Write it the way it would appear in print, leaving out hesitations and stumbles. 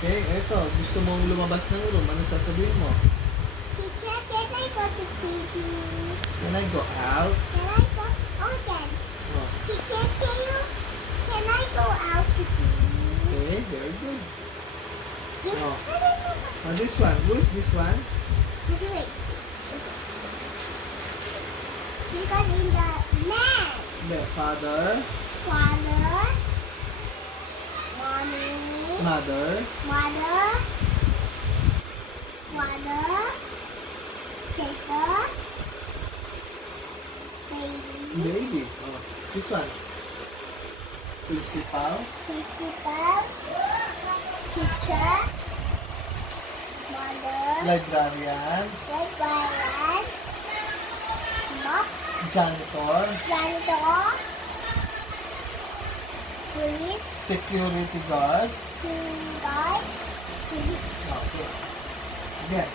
Okay, eto. Gusto mong lumabas ng room. Ano sasabihin mo? Teacher, can I go to pee, please? Can I go out? Can I go? Oh, then. Oh, Teacher, can I go out to pee? okay, very good. You, Oh. I don't know. Now this one. Who is this one? Wait. Because in the man, The father, father, mommy, mother, mother, father, sister, baby, baby. Oh, this one. Principal, principal, teacher, mother, librarian, librarian, mop, janitor, janitor, police, security guard. school guard, police. Okay. Again.